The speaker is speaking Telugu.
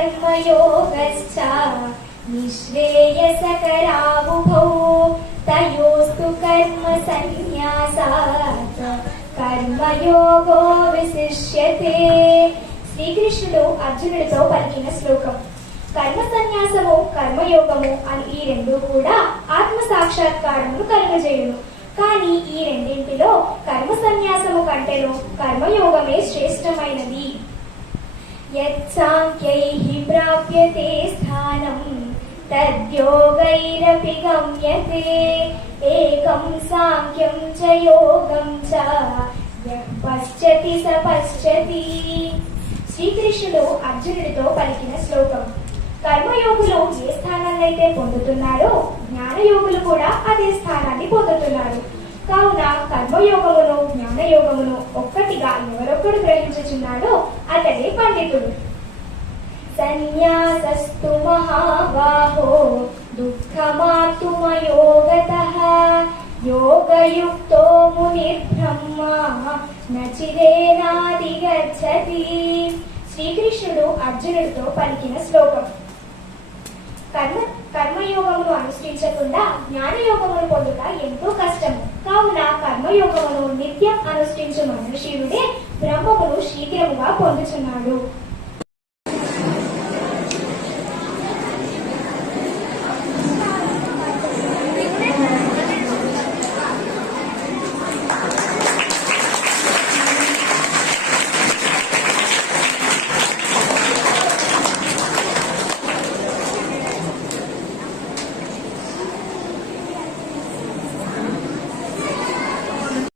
कर्मयोगश्च निःश्रेयसकरावुभौ तयोस्तु कर्म सन्न्यासात् कर्मयोगो विशिष्यते. శ్రీకృష్ణుడు అర్జునుడితో పలికిన శ్లోకం. కర్మ సన్యాసము కర్మయోగము అని ఈ రెండు కూడా ఆత్మ సాక్షాత్కారమును కలుగజేయును. కానీ ఈ రెండింటిలో కర్మ సన్యాసము కంటేను కర్మయోగమే శ్రేష్టమైనది. యత్సాంఖ్యైః ప్రాప్యతే స్థానం తద్యోగైరపి గమ్యతే ఏకం సాంఖ్యం చ యోగం చ యః పశ్యతి స పశ్యతి. శ్రీకృష్ణుడు అర్జునుడితో పలికిన శ్లోకం. కర్మయోగులు ఏ స్థానాన్ని అయితే పొందుతున్నారో జ్ఞానయోగులు కూడా అదే స్థానాన్ని పొందుతున్నారు. కావున కర్మయోగమును జ్ఞానయోగమును ఒక్కటిగా ఎవరొక్కడు గ్రహించుచున్నాడో అతడే పండితుడు. సన్యాసస్తు మహాబాహో దుఃఖమాతుమయోగతః యోగయుక్తో మునిర్బ్రహ్మా నచిరేనాధిగచ్చతి. శ్రీకృష్ణుడు అర్జునుడితో పలికిన శ్లోకం. కర్మయోగమును అనుష్ఠించకుండా జ్ఞానయోగమును పొందుట ఎంతో కష్టము. కావున కర్మయోగమును నిత్యం అనుష్ఠించు మనుష్యుడే బ్రహ్మమును శీఘ్రముగా పొందుచున్నాడు.